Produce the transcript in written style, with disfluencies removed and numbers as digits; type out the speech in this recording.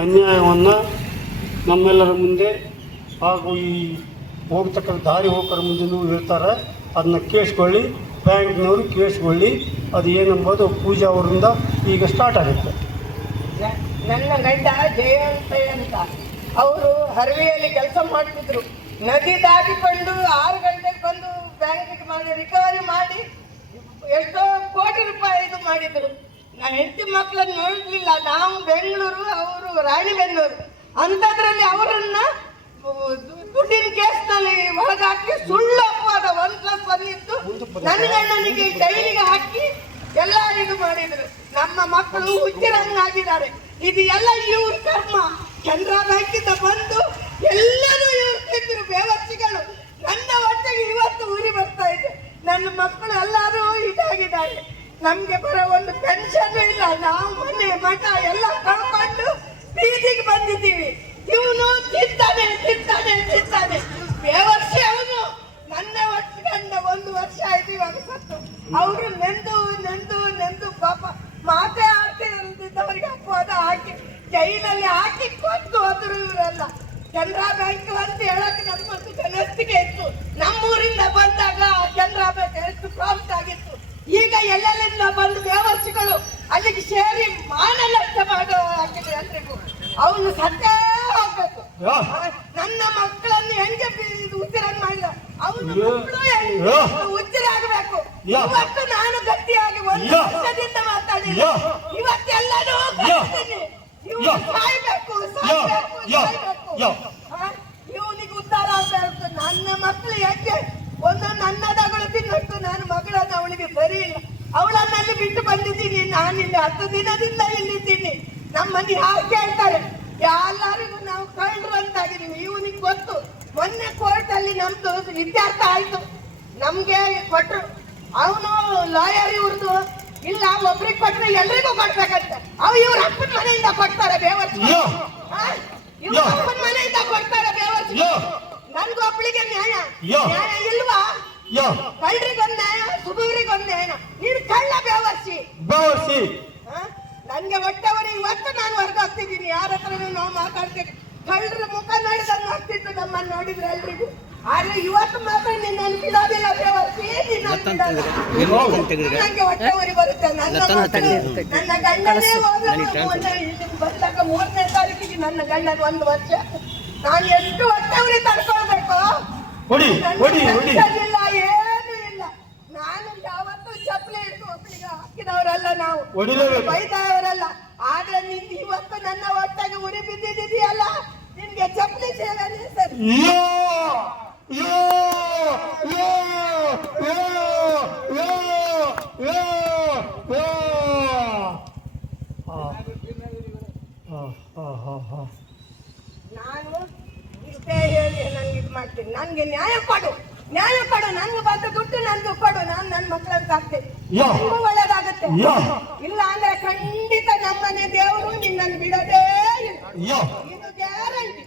ಅನ್ಯಾಯವನ್ನು ನಮ್ಮೆಲ್ಲರ ಮುಂದೆ ಹಾಗೂ ಈ ಹೋಗ್ತಕ್ಕಂಥ ದಾರಿ ಹೋಗೋರ ಮುಂದೆನೂ ಹೇಳ್ತಾರೆ. ಅದನ್ನ ಕೇಳಿಸ್ಕೊಳ್ಳಿ, ಬ್ಯಾಂಕ್ನವರು ಕೇಳಿಸ್ಕೊಳ್ಳಿ. ಅದು ಏನಂಬೋದು ಪೂಜಾ ಅವರಿಂದ ಈಗ ಸ್ಟಾರ್ಟ್ ಆಗುತ್ತೆ. ನನ್ನ ಗಂಡ ಜಯಂತ ಅಂತ ಅವರು ಹರವೆಯಲ್ಲಿ ಕೆಲಸ ಮಾಡ್ತಿದ್ರು. ನದಿ ದಾಟಿಕೊಂಡು 6 ಗಂಟೆಗೆ ಬಂದು ಬ್ಯಾಂಕಿಗೆ ರಿಕವರಿ ಮಾಡಿ ಎಷ್ಟೋ ಕೋಟಿ ರೂಪಾಯಿ ಇದು ಮಾಡಿದ್ರು. ನಾನು ಹೆಂಡತಿ ಮಕ್ಕಳನ್ನು ನೋಡಲಿಲ್ಲ. ನಾವು ಬೆಂಗಳೂರು, ಅವರು ರಾಣಿಬೆನ್ನೂರು. ಅಂಥದ್ರಲ್ಲಿ ಅವರನ್ನ ದುಡ್ಡಿನ ಕೇಸ್ನಲ್ಲಿ ಒಳಗಾಕಿ ಸುಳ್ಳು ಅಪವಾದ 1+1 ಇತ್ತು ನನ್ನ ಗಂಡನಿಗೆ ಜೈಲಿಗೆ ಹಾಕಿ ಎಲ್ಲ ಇದು ಮಾಡಿದ್ರು. ನಮ್ಮ ಮಕ್ಕಳು ಹುಚ್ಚಿರಂಗಾಗಿದ್ದಾರೆ. ಇದು ಎಲ್ಲ ಇವ್ರ ಕರ್ಮ. ಕೆನರಾ ಬ್ಯಾಂಕಿಂದ ಬಂದು ಎಲ್ಲರೂ ಇವ್ರು ತಿಂದ್ರು ಬೇವರ್ಸಿಗಳು. ನನ್ನ ಹೊಟ್ಟೆಗೆ ಇವತ್ತು ಉರಿ ಬರ್ತಾ ಇದೆ. ನನ್ನ ಮಕ್ಕಳು ಎಲ್ಲರೂ ಇದಾಗಿದ್ದಾರೆ. ನಮ್ಗೆ ಬರೋ ಒಂದು ಪೆನ್ಷನ್ ಇಲ್ಲ. ನಾವು ಮನೆ ಮಠ ಎಲ್ಲ ಕಳ್ಕೊಂಡು ಬೀದಿಗೆ ಬಂದಿದ್ದೀವಿ. ಇವನು ತಿಂತಾನೆ ಬೇವರ್ಸಿ. ಅವನು ನನ್ನ ಒಟ್ಟಿಗಂಡ 1 ವರ್ಷ ಆಯ್ತು ಇವಾಗ ಸತ್ತು. ಅವರು ನೆಂದು ಪಾಪ ಮಾತೇ ಆಡ್ತಿದ್ದವರಿಗೆ ಅಪವಾದ ಹಾಕಿ ಜೈಲಲ್ಲಿ ಹಾಕಿ ಕೊಂದು ಹೋದ್ರು ಇವರೆಲ್ಲ. ಕೆನರಾ ಬ್ಯಾಂಕ್ ಅಂತ ಹೇಳಕ್ಕೆ ನಮ್ಮಂತೂ ಜನಸ್ತಿಗೆ ಇತ್ತು. ನಮ್ಮೂರಿಂದ ಬಂದಾಗ ಕೆನರಾ ಬ್ಯಾಂಕ್ ಎಷ್ಟು ಪ್ರಾಫಿಟ್ ಆಗಿತ್ತು. ಈಗ ಎಲ್ಲೆಲ್ಲಿಂದ ಬಂದು ಬೇವರ್ಸಿಗಳು ಅಲ್ಲಿಗೆ ಸೇರಿ ಮಾನ ನಷ್ಟ ಮಾಡೋ ಹಾಕಿದ್ರೆ ಎಲ್ರಿಗೂ. ಅವನು ಸತ್ತೇ ಹೋಗ್ಬೇಕು. ನನ್ನ ಮಕ್ಕಳನ್ನು ಹೆಂಗೆ ಉಚ್ಚಿರಂಗ್ ಮಾಡಿದ ಅವನು ಮಕ್ಕಳು ಉಚ್ಚಿರಾಗಬೇಕು. ಇವತ್ತು ನಾನು ಗಟ್ಟಿಯಾಗಿ 1 ವರ್ಷದಿಂದ ಮಾತಾಡಿಲ್ಲ. ಇವತ್ತೆಲ್ಲರೂ ಸಾಯ್ಬೇಕು. ಇವನಿಗೆ ಉದ್ಧಾರ ಆಗ್ತಾ ಇರ್ತದೆ. ನನ್ನ ಮಕ್ಕಳು ಹೆಂಗೆ ಒಂದೊಂದು ಅನ್ನದಾಗಳು ತಿನ್ನಷ್ಟು ನಾನು ಮಗಳನ್ನ ಅವಳಿಗೆ ಸರಿ ಇಲ್ಲ. ಅವಳನ್ನಲ್ಲಿ ಬಿಟ್ಟು ಬಂದಿದ್ದೀನಿ. ನಾನಿಲ್ಲಿ 10 ದಿನದಿಂದ ಇಲ್ಲಿದ್ದೀನಿ. ನಮ್ಮಲ್ಲಿ ಯಾರು ಕೇಳ್ತಾರೆ? ಎಲ್ಲರಿಗೂ ನಾವು ಕಳ್ಳರು ಅಂತಾಗಿದ್ದೀವಿ. ಇವನಿಗೆ ಗೊತ್ತು. ಮೊನ್ನೆ ಕೋರ್ಟ್ ಅಲ್ಲಿ ನಮ್ದು ಇತ್ಯರ್ಥ ಆಯ್ತು. ನಮ್ಗೆ ಕೊಟ್ರು. ಅವನು ಲಾಯರ್. ಇವ್ರದ್ದು ಇಲ್ಲ, ಒಬ್ರಿಗೆ ಕೊಟ್ರೆ ಎಲ್ರಿಗೂ ಕೊಡ್ಬೇಕಂತೆ. ಇವ್ರ ಅಪ್ಪನ ಮನೆಯಿಂದ ಕೊಡ್ತಾರೆ ಬೇವರ್ಸಿ. ಇವ್ರ ಅಪ್ಪನ ಮನೆಯಿಂದ ಕೊಡ್ತಾರೆ ಬೇವರ್ಸಿ. ನನ್ಗೊಬ್ಳಿಗೆ ನ್ಯಾಯ ಇಲ್ವಾ? ಕಳ್ಳರಿಗೊಂದು ನ್ಯಾಯ, ಸುಬೂರಿಗೊಂದು ನ್ಯಾಯ. ನೀನು ಕಳ್ಳ ಬೇವರ್ಸಿ. ನನ್ಗೆ ಹೊಟ್ಟೆವರಿ. ಇವತ್ತು ನಾನು ಹೊರಗೋಗ್ತಿದ್ದೀನಿ. ಯಾರ ಹತ್ರನೂ ನಾವು ಮಾತಾಡ್ತೀವಿ. ಕಳ್ಳರ ಮುಖ ನೋಡಿದಂಗೆ ಆಗ್ತಿತ್ತು ನಮ್ಮನ್ನು ನೋಡಿದ್ರೆ ಎಲ್ರಿಗೂ. ಆದ್ರೆ ಇವತ್ತು ಮಾತ್ರ ನಿನ್ನ ಬಿಡೋದಿಲ್ಲ ಬೇವರ್ಸಿ. ನಂಗೆ ಹೊಟ್ಟೆವರಿ ಬರುತ್ತೆ. ನನ್ನ ಗಂಡನೇ ಬಂದಾಗ 3ನೇ ತಾರೀಕಿಗೆ ನನ್ನ ಗಂಡನ 1 ವರ್ಷ. ನಾನು ಎಷ್ಟು ಹೊಟ್ಟೆವರಿ ತಡ್ಕೊಳ್ಬೇಕು? ಇಲ್ಲ, ಏನು ಇಲ್ಲ. ನಾನು ಯಾವತ್ತೂ ಚಪ್ಪಲಿ ಇಟ್ಟು ಒಬ್ಬಳಿಗೆ ಹಾಕಿದವರಲ್ಲ, ನಾವು ಬೈದವರಲ್ಲ. ಆದ್ರೆ ನಿಂದು ಇವತ್ತು ನನ್ನ ಹೊಟ್ಟೆಗೆ ಉರಿ ಬಿದ್ದಿದೆಯಲ್ಲ, ನಿನ್ಗೆ ಚಪ್ಪಲಿ ಸೇವೆ ಸರಿ. ನಾನು ಇಷ್ಟೇ ಹೇಳಿ ನನ್ಗೆ ಇದು ಮಾಡ್ತೀನಿ. ನನ್ಗೆ ನ್ಯಾಯ ಕೊಡು. ನನ್ಗೆ ಬಂದ ದುಡ್ಡು ನನ್ಗೆ ಕೊಡು. ನಾನು ನನ್ನ ಮಕ್ಕಳನ್ನು ಸಾಕ್ತೇನೆ. ನಿಮಗೂ ಒಳ್ಳೇದಾಗುತ್ತೆ. ಇಲ್ಲ ಅಂದ್ರೆ ಖಂಡಿತ ನಮ್ಮನೆ ದೇವರು ನಿನ್ನನ್ನು ಬಿಡೋದೇ ಇಲ್ಲ. ಇದು ಗ್ಯಾರಂಟಿ.